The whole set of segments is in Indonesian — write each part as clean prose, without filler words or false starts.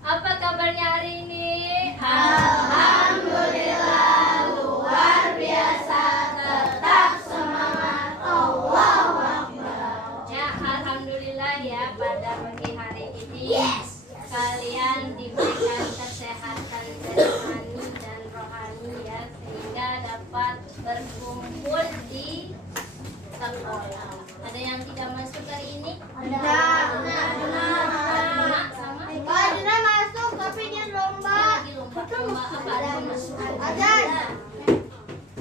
Apa kabarnya hari ini? Alhamdulillah luar biasa, tetap semangat, Allahu Akbar. Ya, alhamdulillah ya, pada pagi hari ini kalian diberikan kesehatan jasmani dan rohani ya, sehingga dapat berkumpul di sekolah. Ada yang tidak masuk hari ini? Ada. Sama? Ada masuk tapi dia lomba. Lomba apa? Ada.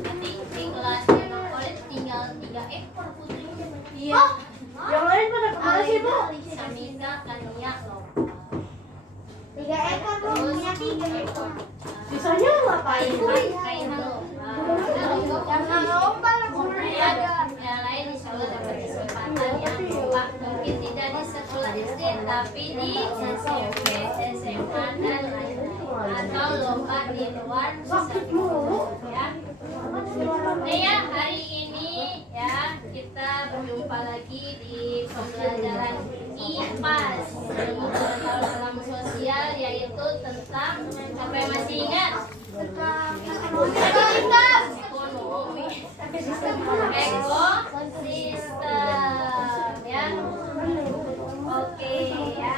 Nanti di kelasnya Makolit tinggal 3 ekor putrinya. Iya. Yang lain pada kemana sih, Bu? Samika, Kania, lomba. 3 ekor, Bu. Punya 3 ekor. Sisanya ngapain? Kaihan lomba. Karena lomba lah Yang lain insya Allah dapat kesempatan ya, lomba mungkin tidak di sekolah SD tapi di SMP, SMA dan lain-lain, atau lomba di luar sekolah ya. Nah ya, hari ini ya kita berjumpa lagi di pembelajaran IPAS, ilmu pengetahuan alam sosial, yaitu tentang apa yang masih ingat? Ekonomi, ekosistem ya. Oke ya,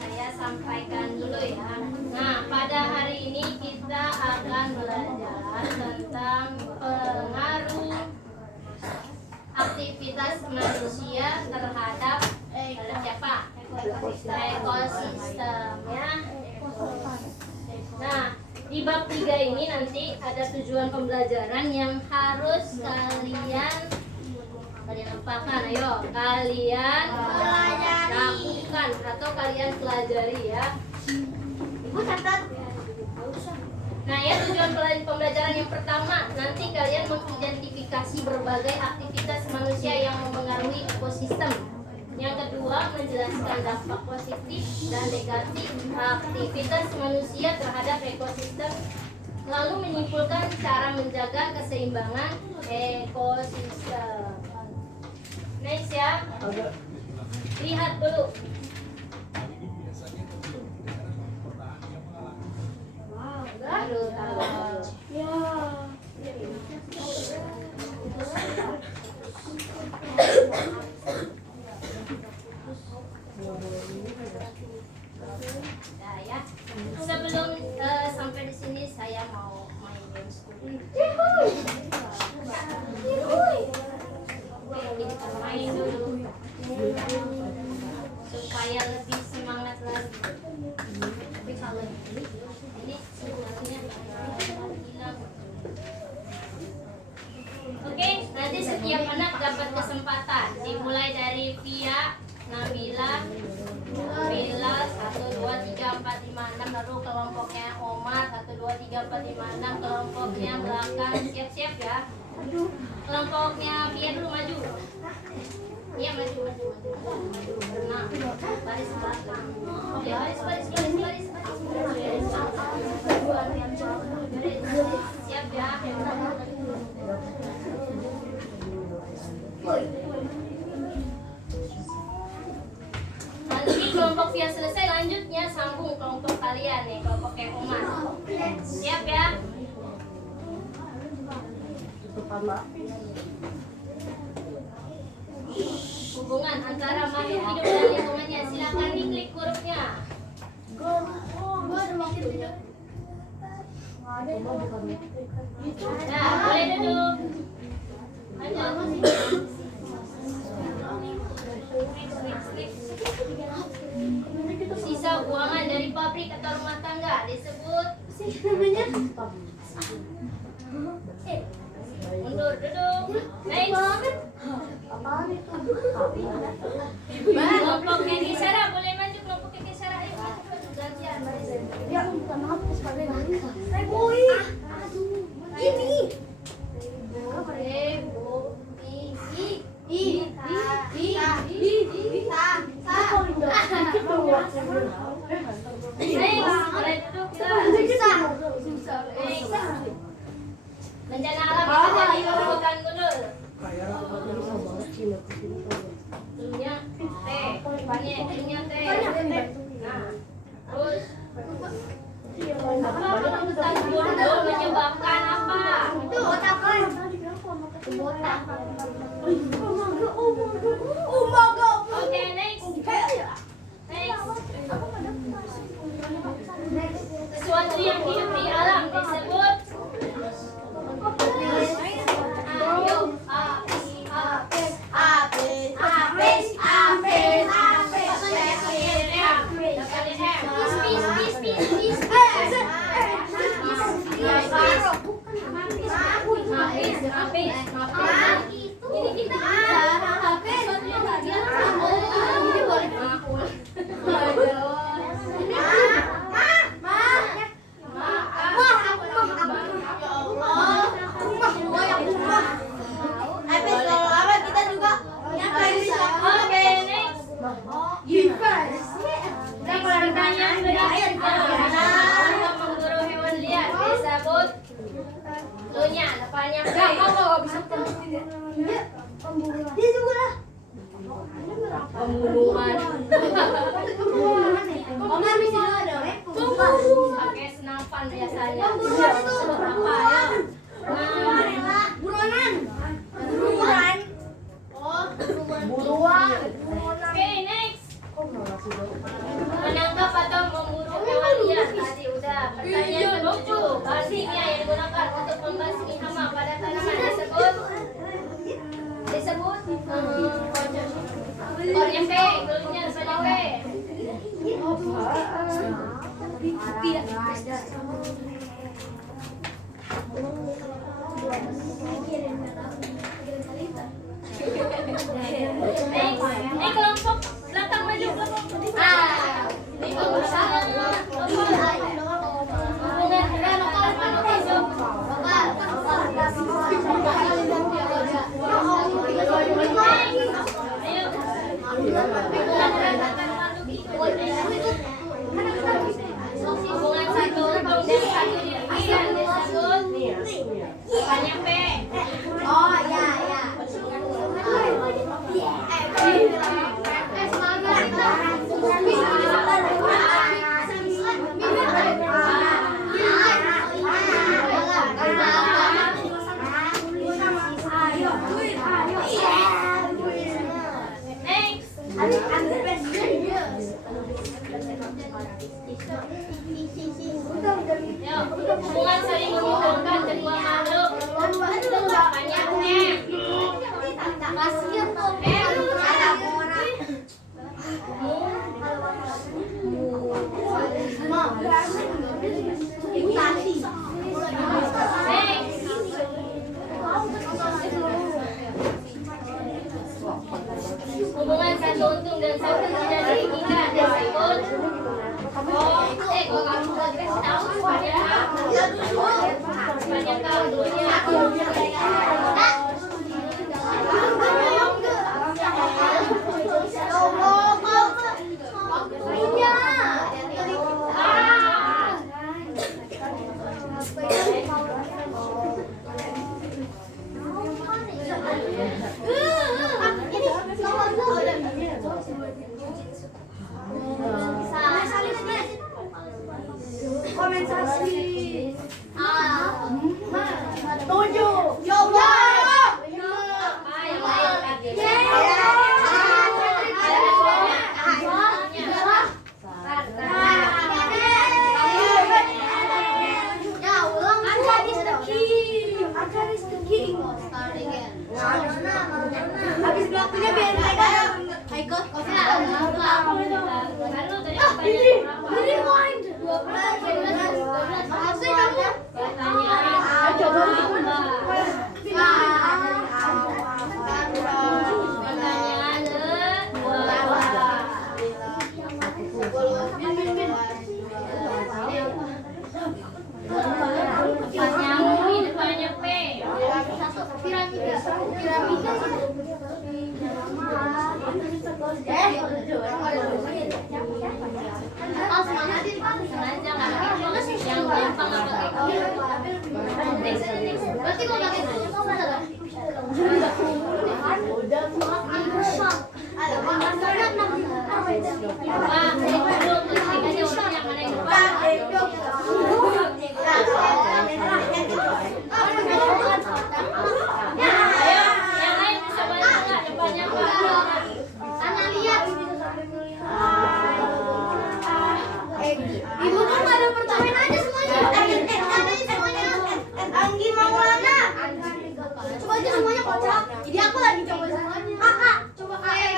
saya sampaikan dulu ya. Nah, pada hari ini kita akan belajar tentang pengaruh aktivitas manusia terhadap siapa? Ekosistem ya. Nah, di bab 3 ini nanti ada tujuan pembelajaran yang harus kalian apakan? Ayo, kalian lakukan atau kalian pelajari ya. Ibu catat. Nah ya, tujuan pembelajaran yang pertama, nanti kalian mengidentifikasi berbagai aktivitas manusia yang mempengaruhi ekosistem. Yang kedua, menjelaskan dampak positif dan negatif aktivitas manusia terhadap ekosistem. Lalu menyimpulkan cara menjaga keseimbangan ekosistem. Next ya. Lihat dulu. Aduh, tahu. Nah ya, sebelum sampai di sini saya mau main games dulu. Oke, kita main dulu supaya lebih semangat lagi. Tapi kalau ini sebenarnya hilang. Oke, nanti setiap anak dapat kesempatan dimulai dari Via, Nabila, 1, 2, 3, 4, 5, 6. Lalu kelompoknya Omar 1, 2, 3, 4, 5, 6. Kelompoknya belakang siap-siap ya. Kelompoknya Via dulu maju. Iya, maju. Nah, baris belakang. Oke, baris. Siap ya. Nanti kelompok Via selesai, lanjutnya sambung kelompok kalian nih, kelompok kayak Omar. Siap ya? Hubungan antara makhluk hidup dan lingkungannya. Silakan diklik hurufnya. Nah, boleh duduk. Lanjut. Sisa buangan dari pabrik atau rumah tangga disebut mundur, duduk. Next. Kelompok Kiki Sarah boleh maju. Kelompok Kiki Sarah, ayo gantian. Ya, minta maaf sekali lagi. Ini. Bencana alam kita jadi urutan dulu. Dulunya T, depannya T. Nah, Lu nya depannya P. Dia juga lah. Pembunuhan. Omar bisa dong. Pakai senapan biasanya. Pembunuhan itu. Apa ya? Buronan. Buruan. Oh, Buruan. oke, next. Menangkap atau memburu hewan liar tadi udah. Pertanyaan ke-7. Bahan kimia yang digunakan untuk membasmi hama pada tanaman disebut kornya P, keluarnya depannya P. Ini kelompok belakang maju kelompok. Ini kelompok hubungan satu untung dan satu dirigian disebut depannya P. Oh ya ya. Next. Yuk, hubungan saling menguntungkan kedua makhluk. Depannya M. Hubungan satu untung dan satu tidak dirugikan disebut sepanjang tahun dulunya. Kompensasi. Tujuh. Ya Allah. Apa yang lain lagi? Ya ulang. Akaris the king. Habis waktunya biar mereka. Aiko. Rewind. 12. Masih kamu. Depannya P. Piramida. Sengaja nggak pakai yang gampang nggak pakai. Berarti gua pakai Wah, ini belum klik aja untuk yang mana yang depan. Ayo, yang lain bisa bantu nggak depannya Pak? Ana lihat. Ibu kan nggak ada pertanyaan aja semuanya. Ada semuanya. Anggi Maulana. Coba aja semuanya kocak. Jadi aku lagi coba semuanya. Kakak, coba kakak.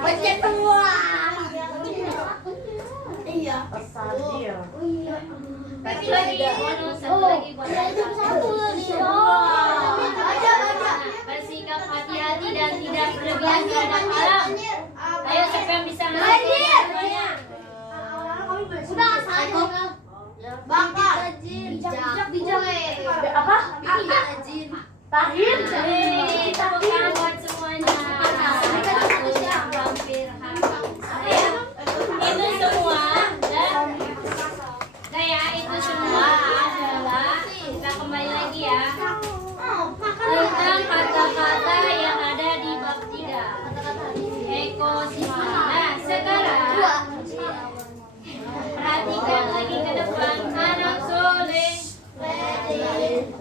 Baca tua. Iya. Asadil. Satu lagi, satu lagi buat Baca. bersikap hati-hati dan tidak berlebihan terhadap alam. Ayo siapa yang bisa Banjir. semuanya? Udah saja. Bakar. Bijak. Apa? Tahir. Tepuk tangan buat semuanya. Hampir. Ayo, itu semua dan saya itu semua adalah kita kembali lagi ya tentang kata-kata yang ada di bab 3 ekosistem. Nah sekarang perhatikan lagi ke depan anak soleh.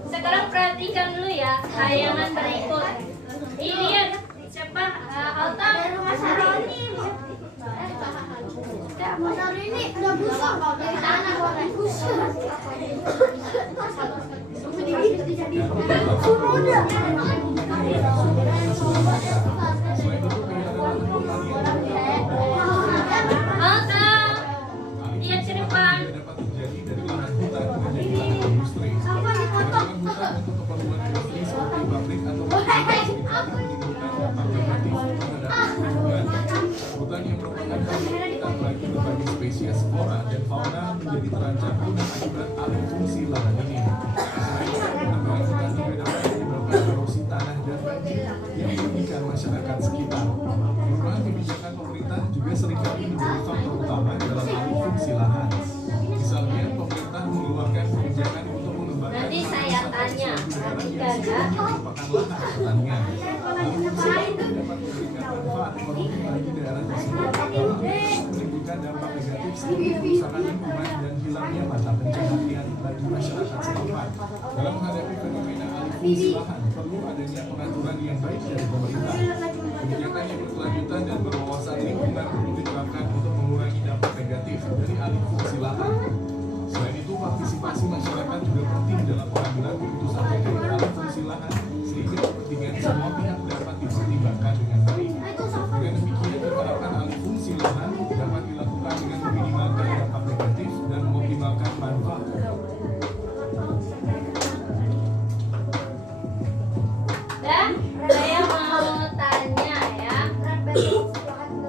Sekarang perhatikan dulu ya tayangan berikut. Ini ya siapa? Alta. Motor ini udah busuk dari tanah busuk. Alta. Lihat ke depan. Apa dipotong? Hutan yang merupakan habitat bagi berbagai spesies flora dan fauna menjadi terancam punah akibat alih fungsi lahan ini. Selain itu, penanggulangan hutan juga dapat menyebabkan erosi tanah dan banjir yang merugikan masyarakat sekitar. Perubahan kebijakan pemerintah juga seringkali menjadi faktor utama dalam alih fungsi lahan. Misalnya, pemerintah mengeluarkan kebijakan untuk mengembangkan Nanti saya tanya, perhatikan ya. merupakan lahan pertanian. Alih fungsi lahan dapat memberikan manfaat ekonomi bagi daerah tersebut, namun menimbulkan dampak negatif seperti kerusakan lingkungan dan hilangnya mata pencaharian bagi masyarakat setempat. Dalam menghadapi fenomena alih fungsi lahan, perlu adanya pengaturan yang baik dari pemerintah. Kebijakan yang berkelanjutan dan berwawasan lingkungan perlu diterapkan untuk mengurangi dampak negatif dari alih fungsi lahan. Selain itu, partisipasi masyarakat juga penting dalam pengambilan keputusan terkait alih fungsi lahan, sehingga kepentingan semua pihak dapat dipertimbangkan dengan baik. Dengan demikian, diharapkan alih fungsi lahan dapat dilakukan dengan meminimalkan dampak negatif dan mengoptimalkan manfaat. Dan saya mau tanya ya.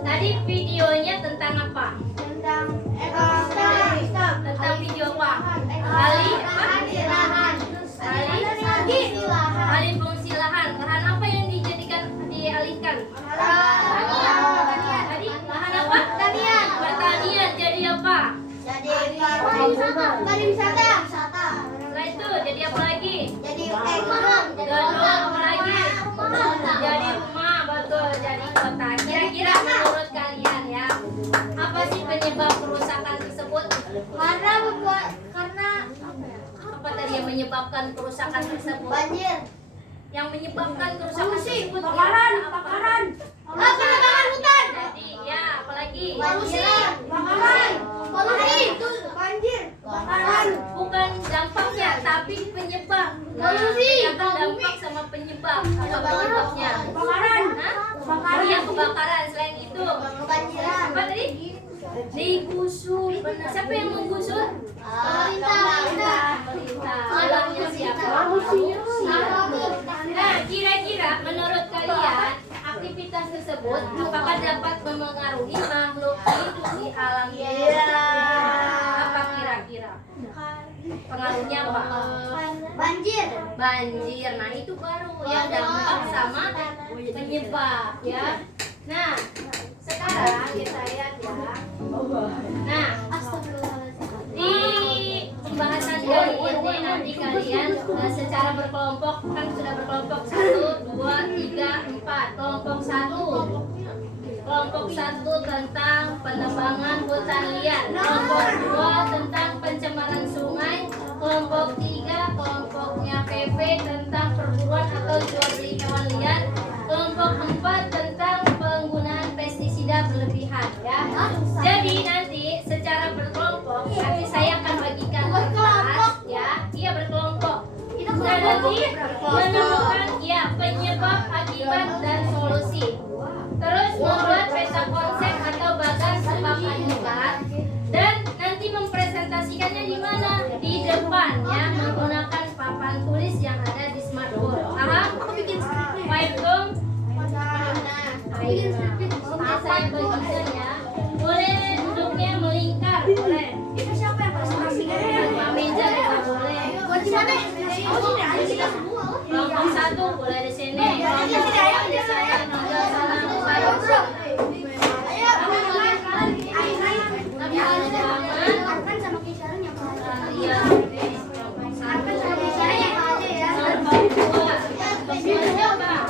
Tadi videonya tentang apa? Tentang ekosistem. Tentang video apa? Alih fungsi lahan. Lahan apa yang dialihkan? Tadi lahan apa? Pertanian. Jadi apa? Tadi wisata. Setelah itu jadi apa lagi? Jadi gedung. Gedung apa lagi? Jadi rumah, betul. Jadi kota. Kira-kira menurut kalian ya, apa sih penyebab kerusakan tersebut? Karena Apa tadi yang menyebabkan kerusakan tersebut? banjir. Yang menyebabkan kerusakan tersebut Penebangan hutan. Jadi ya, apalagi? Polusi. Banjir. Bukan dampaknya, tapi penyebab. Polusi. Apa dampak sama penyebab? Apa penyebabnya? Kebakaran. Hah? Iya, kebakaran. Selain itu, Kebanjiran. apa tadi? Digusur. Benar. Siapa yang menggusur? Pemerintah. Alangnya siapa? Nah, kira-kira menurut kalian aktivitas tersebut apakah dapat memengaruhi makhluk hidup di alam ini? Apa kira-kira? Pengaruhnya apa? Banjir. Banjir. Nah, itu baru yang dampak sama penyebab ya. Nah, sekarang kita lihat ya. Nah, di pembahasan kali ini nanti kalian secara berkelompok, kan sudah berkelompok 1, 2, 3, 4. Kelompok 1 tentang penebangan hutan liar, kelompok 2 tentang pencemaran sungai, kelompok 3 kelompoknya PP tentang perburuan atau jual beli hewan liar, kelompok 4 tentang penggunaan pestisida berlebihan ya. Jadi nanti secara berkelompok nanti saya akan bagikan kelas ya. Iya berkelompok. Nah, lagi menemukan ya penyebab, akibat dan solusi. Terus membuat peta konsep atau bahkan sebab akibat dan nanti mempresentasikannya di mana? Di depan ya, menggunakan papan tulis yang ada di smartboard. Paham? Paham dong? Oke, saya bagikan ya. Boleh duduknya melingkar, boleh. Itu siapa yang presentasi? Tanpa meja juga boleh. Buat di mana? Oh, sini aja kita semua. Kelompok 1 boleh di sini. Ayo, sini ayo, sini ayo. Tiga, salam, Ayo, bro. Ayo, Arkan sama Kisharan yang aja. Iya. Arkan sama Kisharan yang aja ya.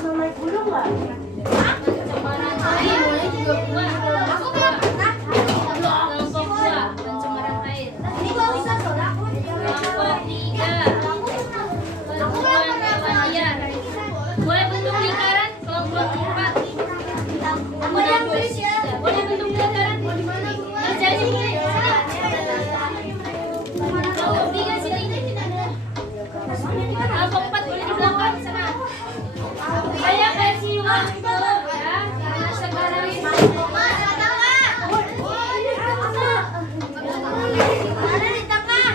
Mau naik gunung nggak? Pencemaran air juga buat. Aku belum pernah. Kelompok 2 pencemaran air. Ini gua bisa soda. Kelompok 3 pencemaran hewan liar. Boleh bentuk lingkaran. Kelompok 4 boleh bentuk lingkaran. Kerjain sini. Kelompok 3 sini. Kelompok 4 boleh di belakang sana. Saya kasih waktu ya, karena sekarang Ada di tengah.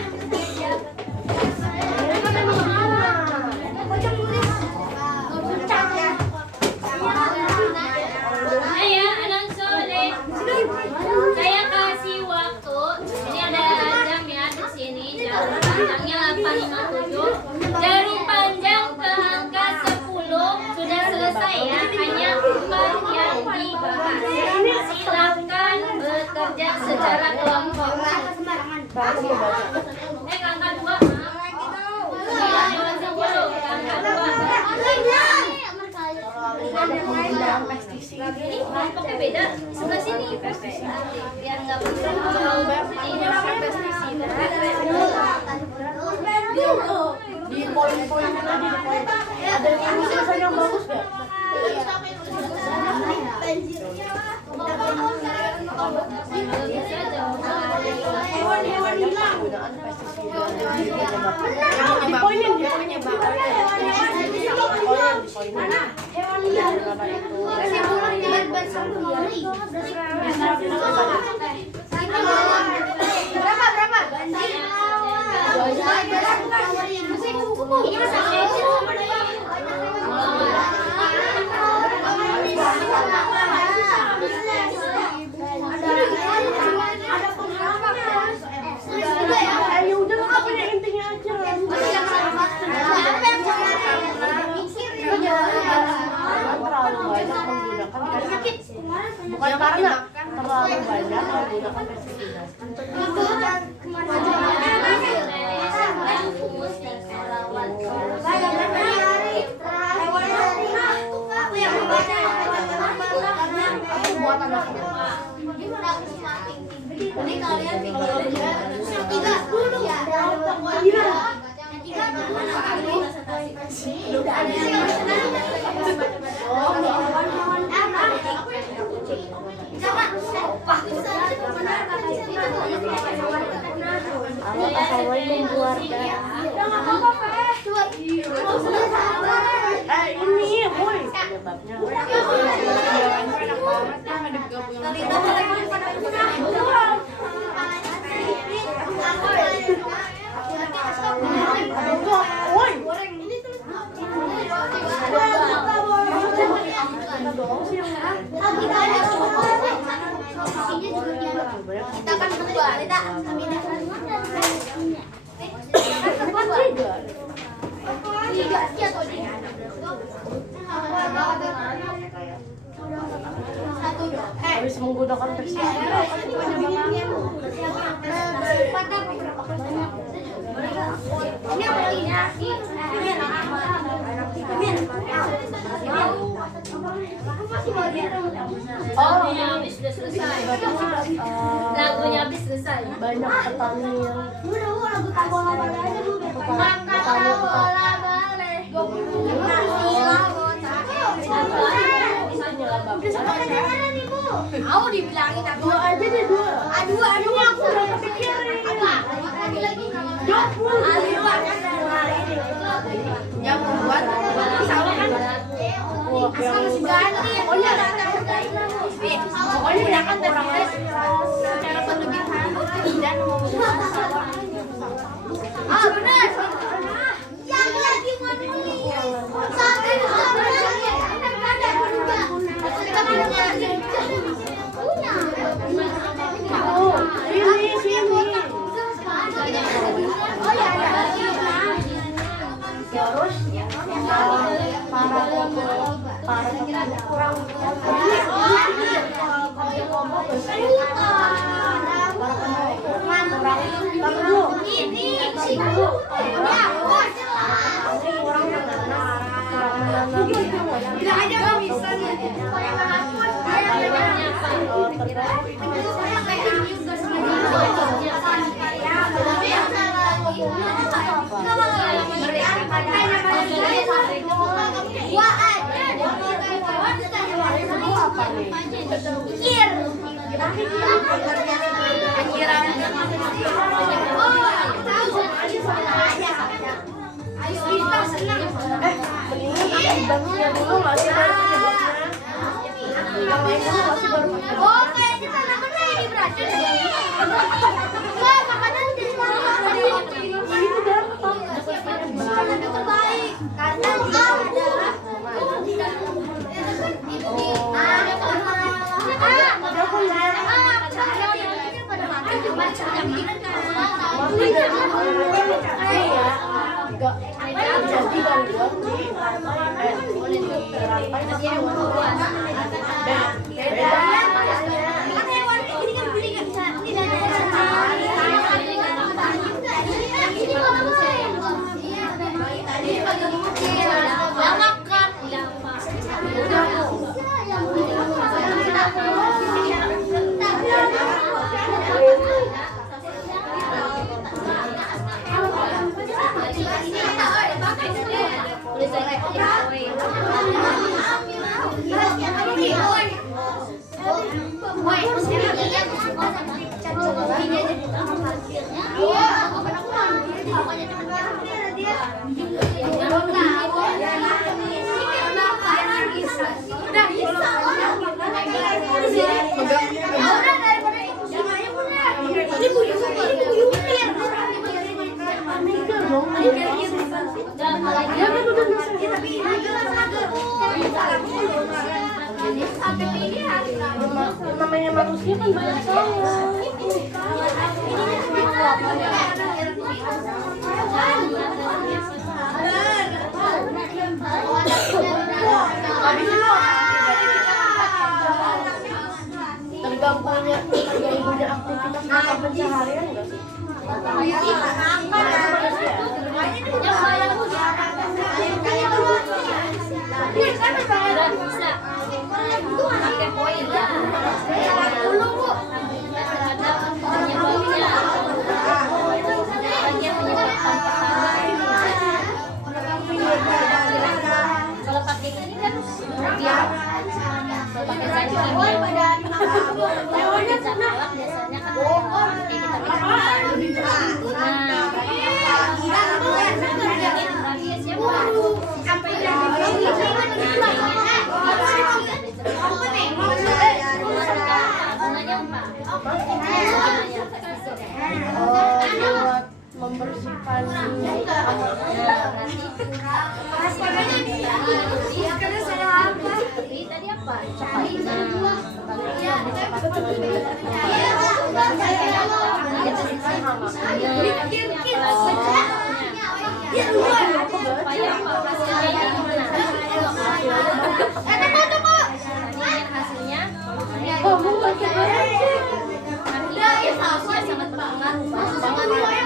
saya Anon Soleh. Saya kasih waktu. Ini ada jam ya di sini. Jarum panjangnya 857. Jarum panjang ke angka 10 sudah selesai ya. Hanya 4 yang dibahas. Silakan bekerja secara kelompok. Ke angka 2. Ini kelompoknya beda. Sebelah sini. Biar nggak Di poin-poin aja di poin. Ada yang tulisan yang bagus nggak? Hewan-hewan hilang. Di poinin, di poinnya Mana? Hewan liar. Kesimpulan dengan bersambung. Berapa? Ya udah lah, apa yang intinya aja. Jangan terlalu banyak menggunakan pestisida. Bukan karena terlalu banyak menggunakan pestisida. Ini kalian pikirin ya. Tiga dulu ya. Tiga dulu. Udah ada yang Assalamualaikum keluarga. Ini boy penyebabnya. kita kan berdua, kita tiga sekian tuh dia. Satu dong. Habis menggunakan pestisida. Ini apa lagi? Lagunya habis sudah selesai. Lagunya habis selesai. Banyak petani yang Mau dibilangin aku dua aja deh dua. Aduh aku udah kepikiran. Lagi. Jawab. Ya menggunakan TPS secara berlebihan dan memudahkan Ah benar. Yang lagi menulis. Sampai ada juga. Kita punya. sini. Oh ya ada. Terus para kurang Oh, kayaknya tanaman lagi beracun deh. Wah, makanan jadi terbaik karena dia adalah namanya manusia kan banyak salah. Terganggunya aktivitas mata pencaharian nggak sih? Pakai poin ya. Terhadap penyebabnya. Bagian penyebabkan kalau pakai ini kan dia pakai zat kimia. Kalau zat alam biasanya kan kayak kita membersihkan tadi apa? Hasilnya sangat berpengaruh banget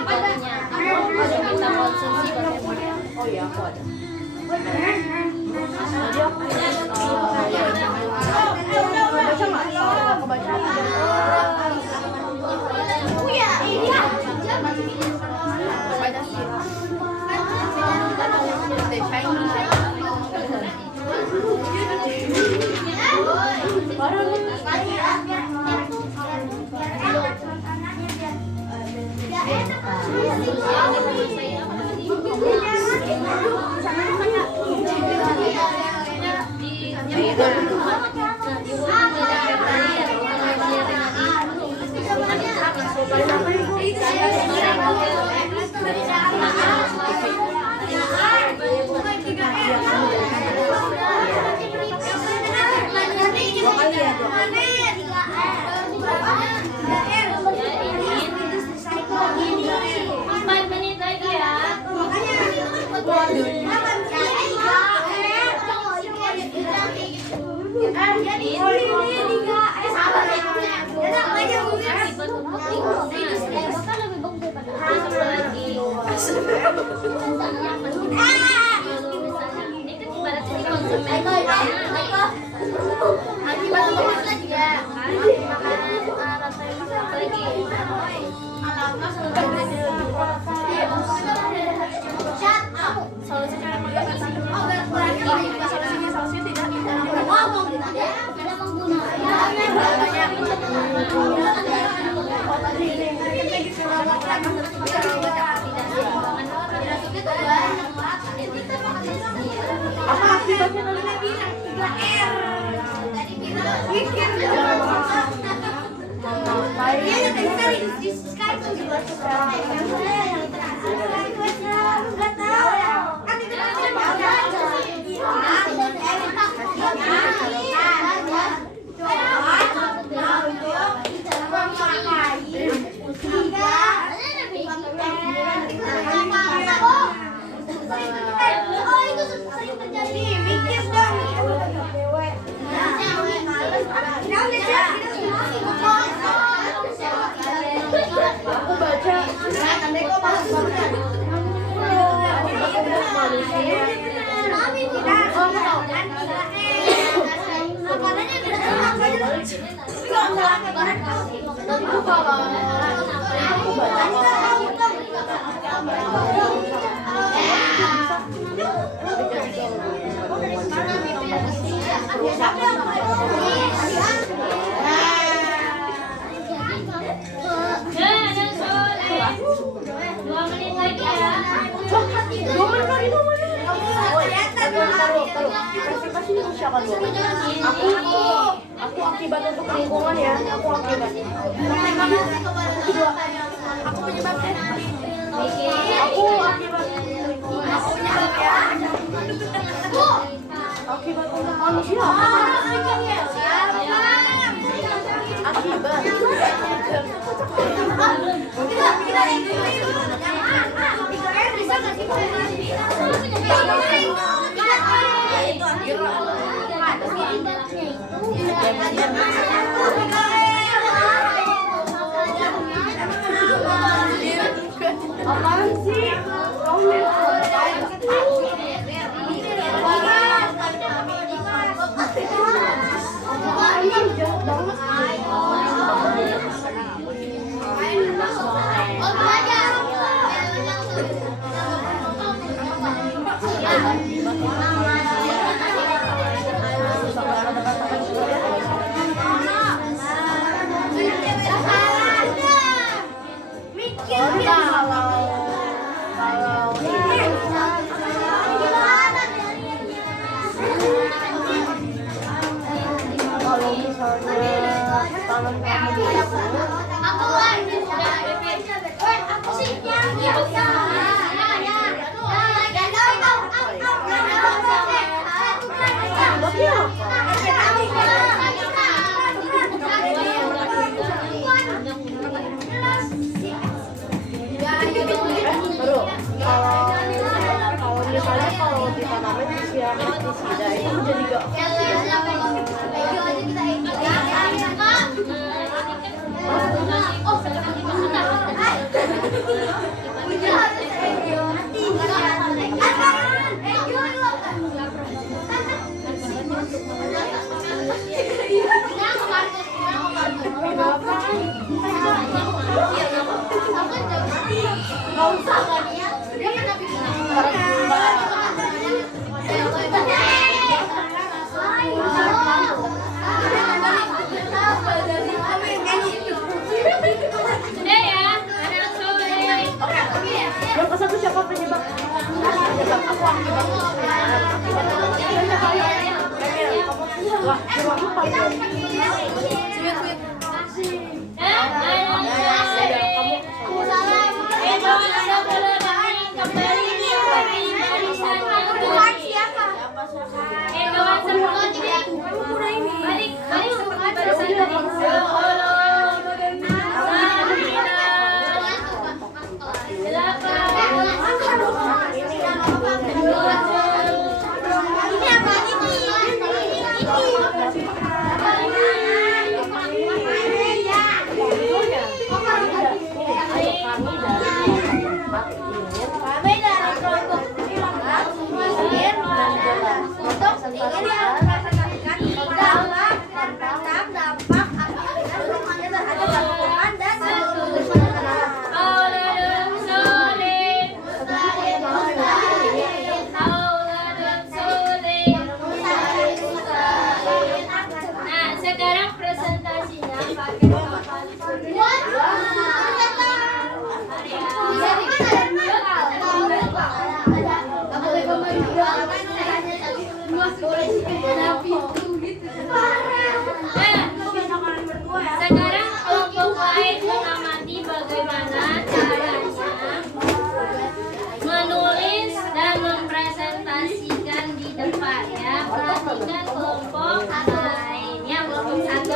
akibatnya kalau kita konsumsi bagaimana. oh ya aku ada. Jadi aku baca nggak? Kebaca Apa akibatnya nanti? Oh, itu sering terjadi. Mikir dong. Aku baca Aku akibat untuk lingkungan ya. Aku akibat. Aku penyebabnya. Aku akibat akibat untuk manusia. Akibat. Apaan sih? Kalau misalnya tanam kamu di Aku sih kalau misalnya kalau ditanamin pestisida itu jadi gak yang kesatu siapa penyebab? Aku akibat. Wah, cuma apa ya? Nah, sekarang presentasinya pakai papan sekarang kelompok lain mengamati bagaimana caranya menulis dan mempresentasikan di depan ya. Perhatikan kelompok lainnya, kelompok satu.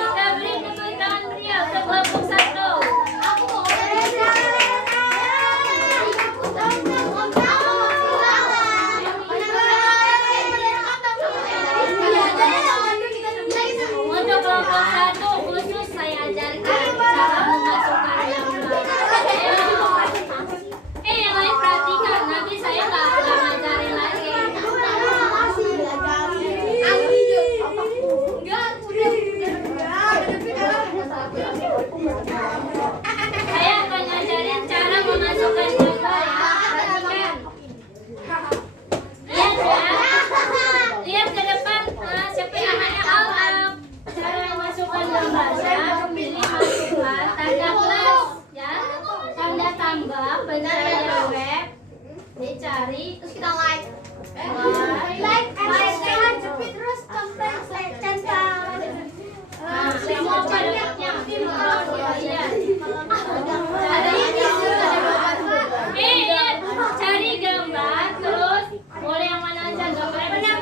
Kita beri tepuk tangan meriah untuk kelompok satu. Untuk kelompok satu khusus saya ajarkan cara memasukkan gambar. Yang lain perhatikan, nanti saya nggak ngajarin lagi. Saya akan ngajarin cara memasukkan gambar ya. Perhatikan. Lihat ya. Lihat ke depan. Siapa yang namanya Alaf. Cara memasukkan gambarnya, pilih masukkan tanda plus ya. Tanda tambah, pencarian web. Dicari, terus kita like. Cepet terus sampai centang. Semua bentuknya iya. Cari gambar terus boleh yang mana aja gambarnya.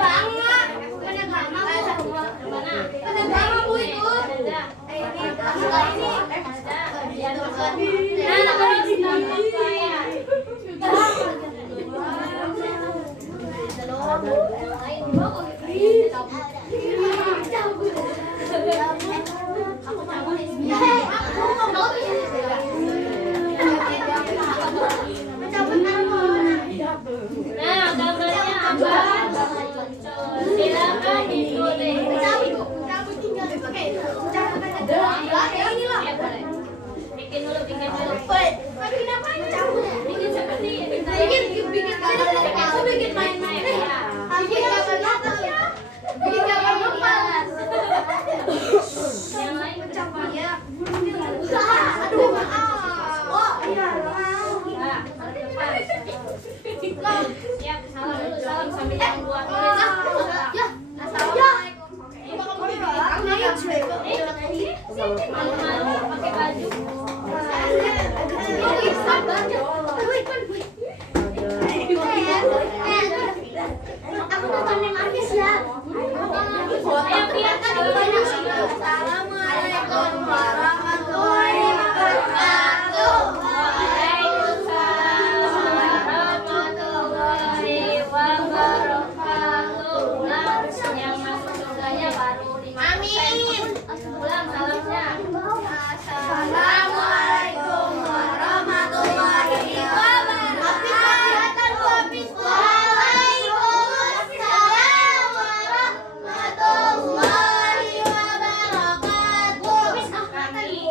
Nah, gambarnya apa? Silakan ditulis. Ya, boleh. Bikin dulu. Bikin seperti ini. Bikin main-main ya. Yang lain cepat ya. Siap, salam sambil jangan buat tulis. Malu-malu pakai baju. Aku nonton yang artis ya. Ayo lihat Assalamualaikum warahmatullahi wabarakatuh. Waalaikumsalam warahmatullahi wabarakatuh. Ulang, yang masuk surganya baru 5%. Ulang salamnya. Assalamualaikum warahmatullahi wabarakatuh. Waalaikumsalam warahmatullahi wabarakatuh.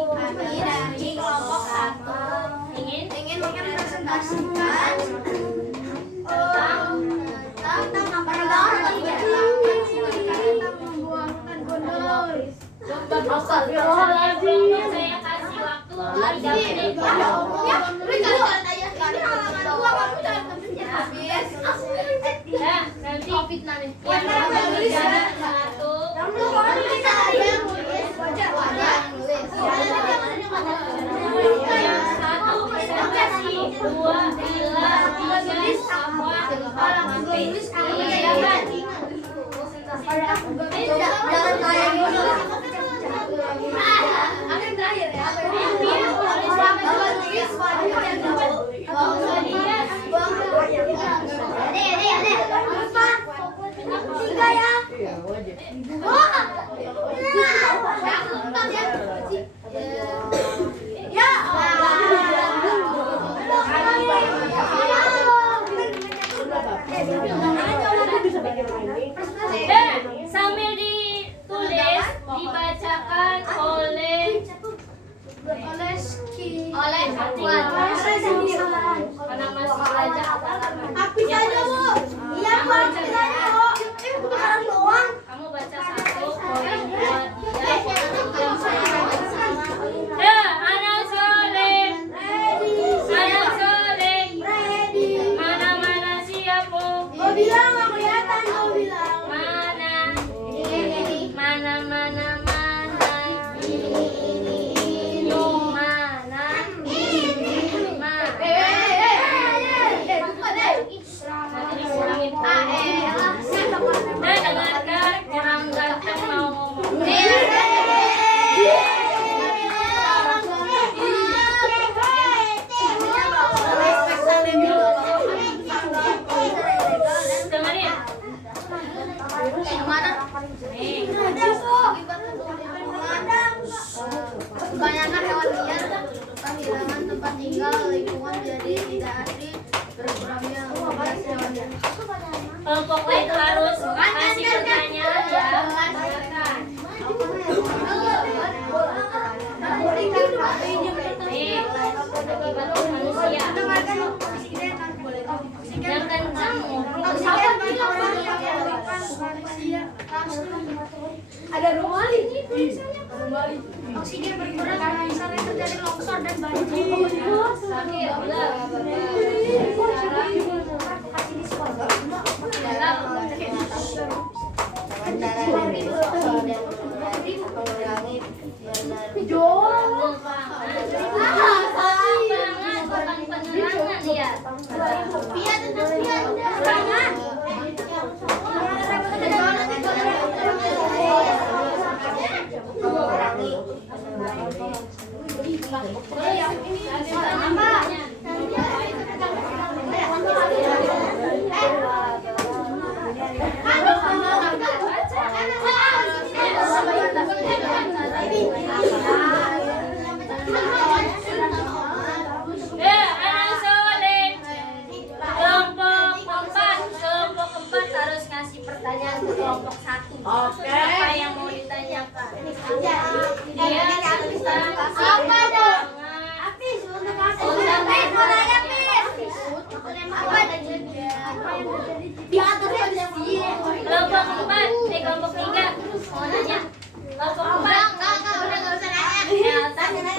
Kami dari kelompok 1 ingin mempresentasikan tentang Astagfirullahaladzim. Saya kasih waktu 3 menit. Ya, nanti yang berbicara satu. Yang satu presentasi, 2 bila, 3 sama 4 sampai. Silakan. Jangan kayak dulu. Akan terakhir ya. Oleh siapa dulu? juga ya. Iya, wajib. Wah. Ya. Sambil ditulis dibacakan oleh Afwan. Karena masih belajar Api saja, Bu. Iya, Bu. Api saja, Bu. Itu sekarang doang. kamu baca 1, 2, 3. Ya, anak soleh. Anak soleh. Ready. Mana siapmu? Gua bilang nggak kelihatan, gua bilang. Mana? Nanti dikurangin. Dengarkan, orang ganteng mau ngomong. Dengerin. Nih. Kebanyakan hewan liar kehilangan tempat tinggal, lingkungan jadi tidak asri, berkurangnya populasi hewan liar. Kelompok lain harus kasih pertanyaan ya. Nih, akibat manusia. Yang kencang Ada rumali. Oksigen berkurang karena misalnya terjadi longsor dan banjir. sakit benar. Bukan penerangan ya. Iya, tentang penerangan. Anak soleh. Kelompok keempat harus ngasih pertanyaan ke kelompok 1. Oke. Apa yang mau ditanyakan? Dia tentang Apa dong? Apis, Apis, mau nanya, Apis. Apa di atas posisi? kelompok 4, kelompok 3 mau nanya. Kelompok 4 Udah nggak usah nanya.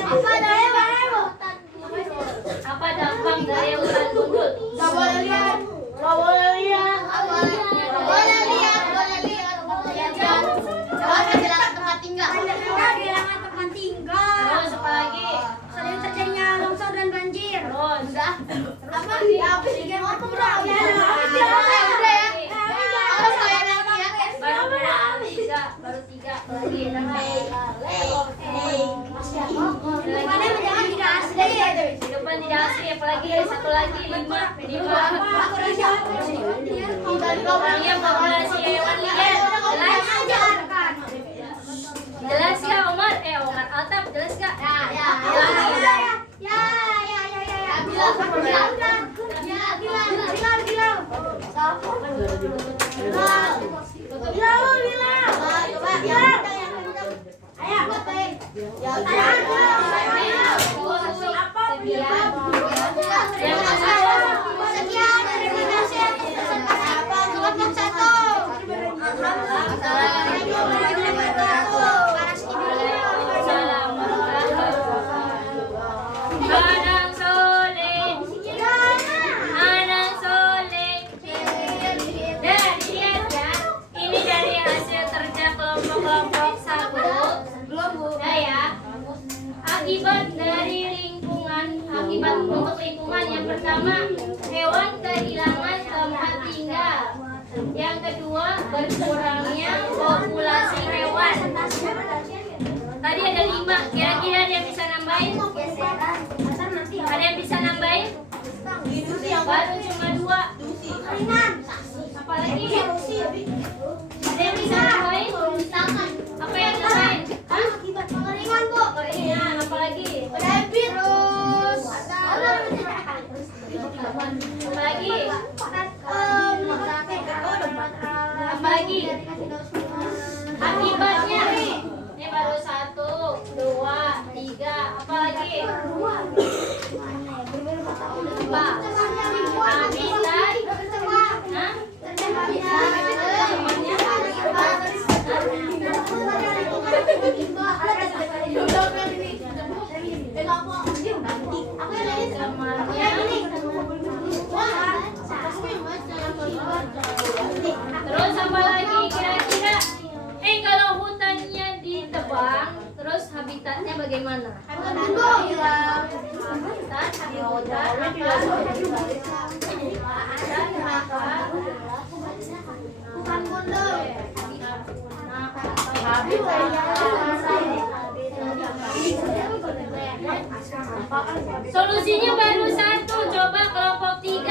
Apa dari apa dampak dari hutan gundul? Nggak boleh lihat. Nggak boleh lihat. Boleh lihat. Jangan kehilangan tempat tinggal. Kehilangan tempat tinggal. Terus apa lagi? Sering terjadinya longsor dan banjir. Terus Apa sih? Apa sih? Ngomong dong. Udah ya. Harus kayak nanti ya. baru 3 lagi. Mana jangan tidak asli. Di depan tidak asli, apalagi satu lagi 5. Iya, populasi hewan liar. Jelas ya Omar? Omar Altaf, jelas gak? Anak soleh. Nah, dilihat ya. Ini dari hasil kerja kelompok 1. Belum, Bu. Nah ya. Akibat untuk lingkungan yang pertama, hewan kehilangan tempat tinggal. Yang kedua, berkurangnya populasi hewan. Tadi ada 5, kira-kira ada yang bisa nambahin? Ada yang bisa nambahin? Baru cuma 2. Apalagi? Akibatnya ini baru 1, 2, 3. Apa lagi? 4. Habitat. Hah? Terus apa lagi kira-kira? Kalau hutannya ditebang, terus habitatnya bagaimana? Habitat di hutan Solusinya baru 1. Coba kelompok 3.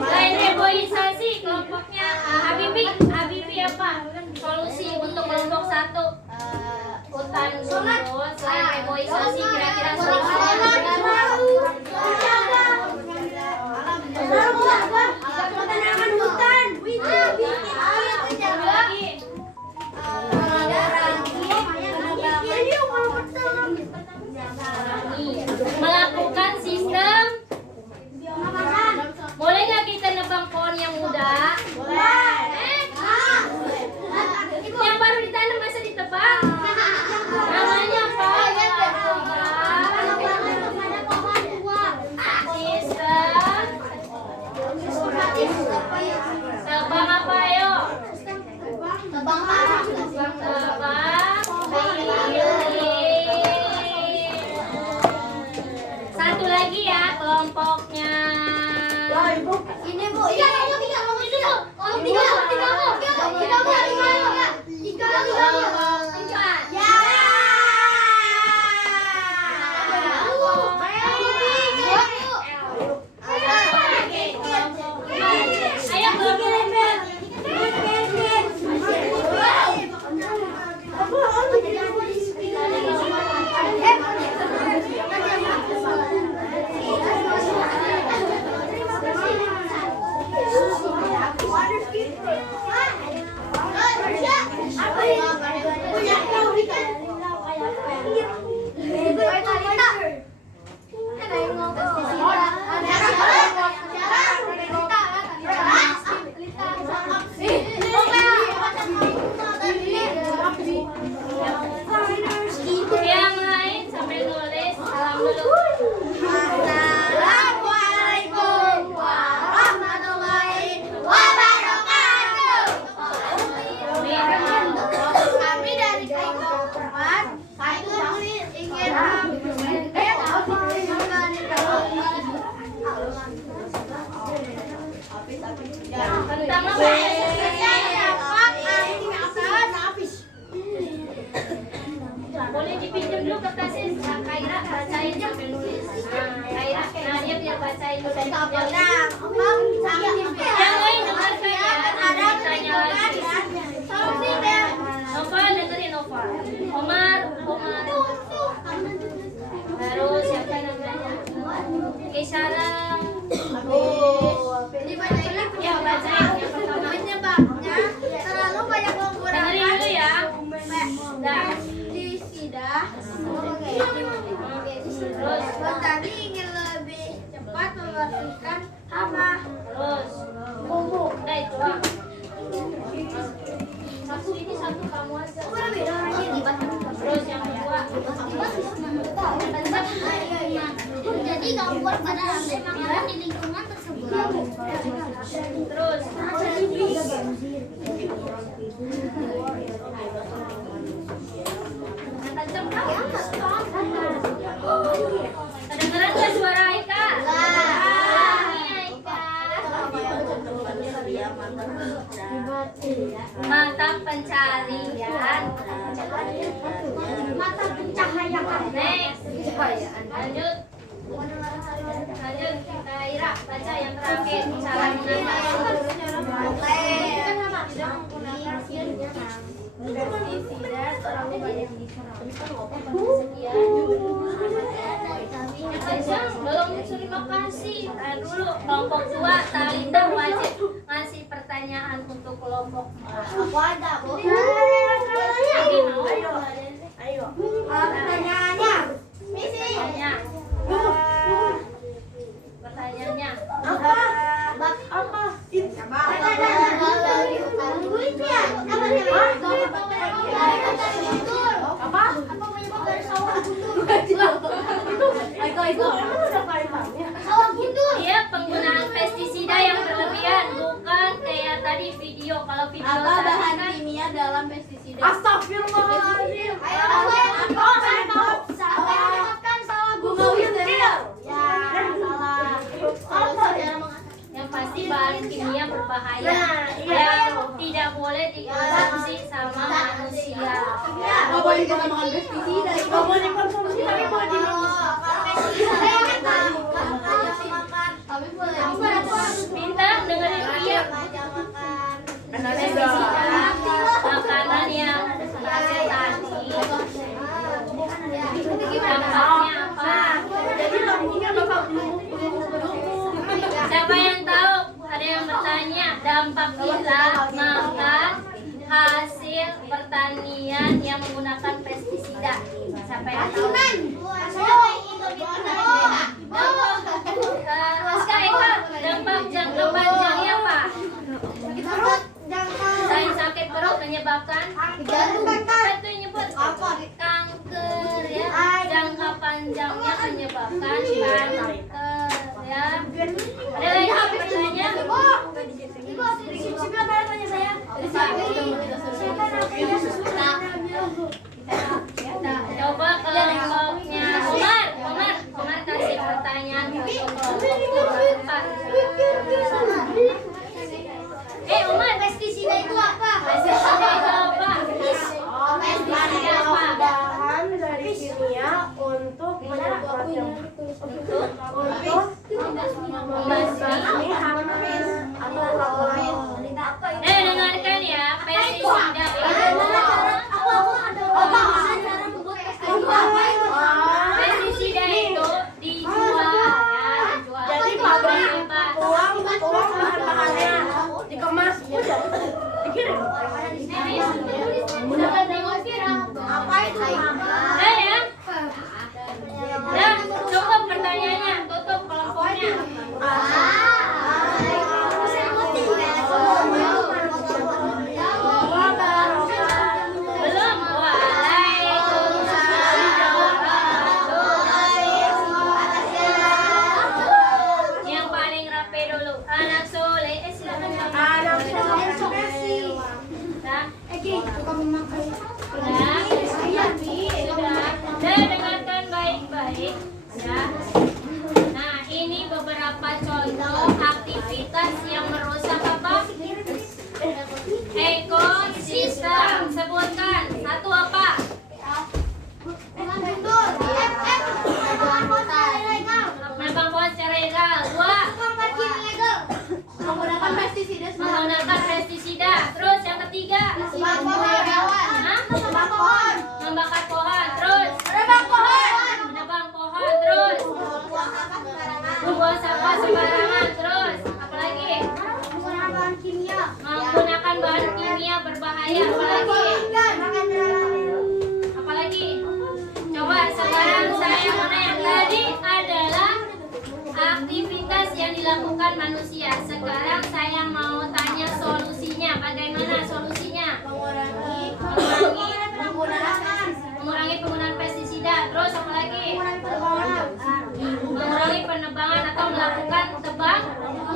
Lain reboisasi kelompoknya. Habibi apa? Solusi untuk kelompok 1. Hutan gundul selain reboisasi kira-kira solusinya. Melakukan sistem. Boleh nggak kita nebang pohon yang muda? Boleh. Yang baru ditanam masa ditebang? Namanya apa? Tebang apa ayo? Tebang. Satu lagi ya kelompoknya. Ini Bu, tiga. Yang lain sambil nulis salam dulu. Assalamualaikum warahmatullahi wabarakatuh. Kami dari kelompok 4 ingin Tentang apa? Boleh dipinjam dulu kertasnya. Kaira bacain sambil nulis. Kaira, dia biar bacain dulu. Yang lain dengarkan ya. Tanya lagi. Nova, dengerin Nova. Omar. Terus siapa namanya? Keisara. Ya bacain yang pertama. Penyebabnya terlalu banyak penggunaan Dengerin dulu ya. pestisida. Terus. Petani ingin lebih cepat membersihkan hama. Terus. Udah itu doang. Satu kamu aja. Terus yang kedua. Jadi kompor pada rantai makanan di lingkungan tersebut. Terus. Kenceng kau. Kedengeran nggak suara Aika? Mata pencaharian. Next. Lanjut. Kaira, baca yang terakhir. Cara menggunakan. pestisida terlalu banyak diserap. Kajang belum terima kasih. Nah, dulu kelompok 2 Talita wajib ngasih pertanyaan untuk kelompok 4. Aku ada, Bu. Jadi mau Ayo. Pertanyaannya. Misi. tanya. Pertanyaannya. Apa? Apa? Apa? Apa penyebab dari sawah gundul? Sawah gundul. Dia penggunaan pestisida yang berlebihan, bukan kayak tadi video. Kalau video Apa tadi bahan kan kimia dalam pestisida? Astagfirullahaladzim. Ayo, saya tahu. Saya menyebabkan sawah gundul. Ya, salah. yang pasti bahan kimia berbahaya Nah, iya. yang tidak boleh dikonsumsi sama manusia. Nggak boleh kita makan pestisida. Nggak boleh dikonsumsi tapi boleh diminum. Tapi boleh. Minta dengerin dia. Pestisida makanan yang hasil tadi dampaknya apa? Jadi lambungnya bakal belum. Siapa yang tahu? Ada yang bertanya dampak kita makan hasil pertanian yang menggunakan pestisida. Siapa yang tahu? Aska Eka, dampak jangka panjangnya apa? Selain sakit perut menyebabkan itu nyebut kanker ya. Jangka panjangnya menyebabkan kanker ya. Ada lagi pertanyaan? Coba kelompoknya Umar kasih pertanyaan untuk kelompok 4. Umar, pestisida itu apa? Pestisida itu apa? Pestisida apa? Bahan dari kimia untuk menyebabkan membasmi hama atau apa lain. Dengarkan ya, pestisida itu pestisida itu dijual ya, dijual. Jadi pabrik uang bahan-bahannya dikemas udah dikirim. Udah diusir. Apa itu? Udah ya. Udah, cukup pertanyaannya, tutup kelompoknya. Belum. Waalaikumsalam. Yang paling rapi dulu. Anak soleh. Silakan. Anak Nah. Sudah. Dengarkan baik-baik ya. Nah, ini beberapa contoh aktivitas yang merusak apa? Ekosistem. Sebutkan. Satu apa? Menebang pohon secara ilegal. Dua, menggunakan pestisida menggunakan pestisida. Terus yang ketiga, hah? Membakar pohon. Terus menebang pohon. Terus membuang sampah sembarangan. Terus apalagi? Menggunakan bahan kimia berbahaya. Apalagi? Coba sekarang saya mau nanya, tadi adalah aktivitas yang dilakukan manusia. Sekarang saya mau tanya solusinya. Bagaimana solusinya? Mengurangi penggunaan pestisida. Terus apalagi? Mengurangi penebangan atau melakukan tebang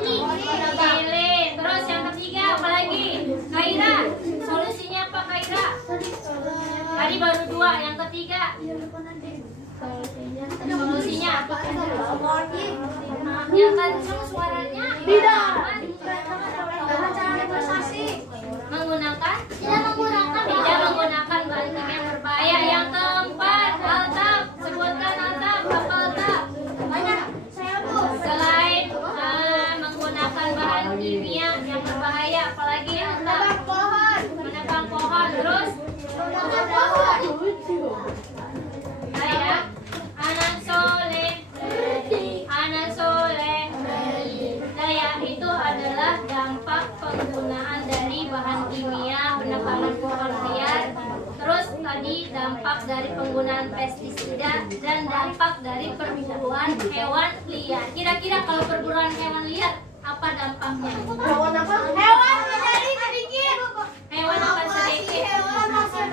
pilih. Terus yang ketiga apalagi? Kaira, solusinya apa Kaira? Tadi baru dua, yang ketiga solusinya ya kan sama suaranya Tidak. menggunakan tidak menggunakan bahan kimia berbahaya. Yang keempat, Altaf, sebutkan Altaf, apa Altaf? Selain menggunakan bahan kimia yang berbahaya, apalagi Altaf? Menebang pohon. Terus taman liar. Terus tadi dampak dari penggunaan pestisida dan dampak dari perburuan hewan liar. Kira-kira kalau perburuan hewan liar apa dampaknya? Hewan apa? Hewan menjadi sedikit. Hewan akan sedikit, Hewan masih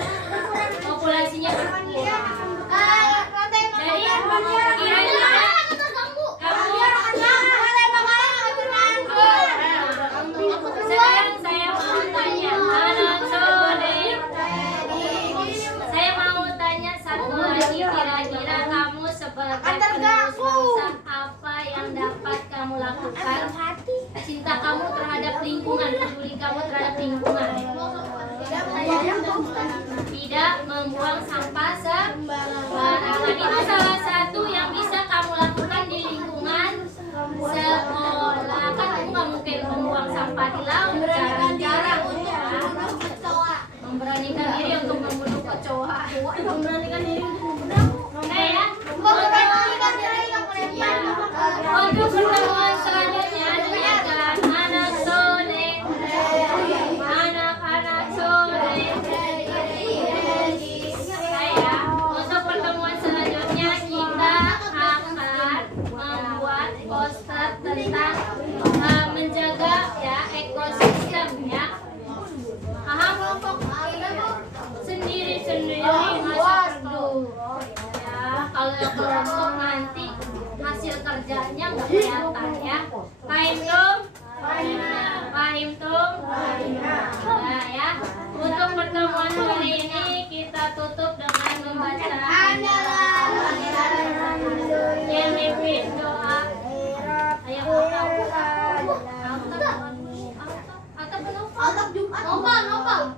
populasinya berkurang. rantai Jadi makanan kira-kira terganggu. kamu Rantai makanan terganggu. sekarang saya mau tanya anak soleh. Saya mau tanya satu lagi, kira-kira kamu sebagai penerus bangsa apa yang dapat kamu lakukan? Cinta kamu terhadap lingkungan, peduli kamu terhadap lingkungan. Tidak membuang sampah sembarangan. Itu salah satu yang bisa kamu lakukan di lingkungan sekolah. Kan kamu nggak mungkin membuang sampah di laut, jarang-jarang ya. Memberanikan diri untuk membunuh kecoa. Memberanikan diri untuk membunuh. Ya. Memberanikan diri untuk melempar. Untuk pertemuan selanjutnya, dengarkan anak soleh, anak-anak soleh. Saya, untuk pertemuan selanjutnya kita akan membuat poster tentang menjaga ya ekosistem ya. Paham? Sendiri-sendiri masa perlu. Ya, kalau yang kelompok nanti hasil kerjanya nggak kelihatan ya. Paham tum? Paham tum? Nah ya. Untuk pertemuan kali ini kita tutup dengan membaca yang dipimpin doa. Ayo Atap Jumat. Nopal.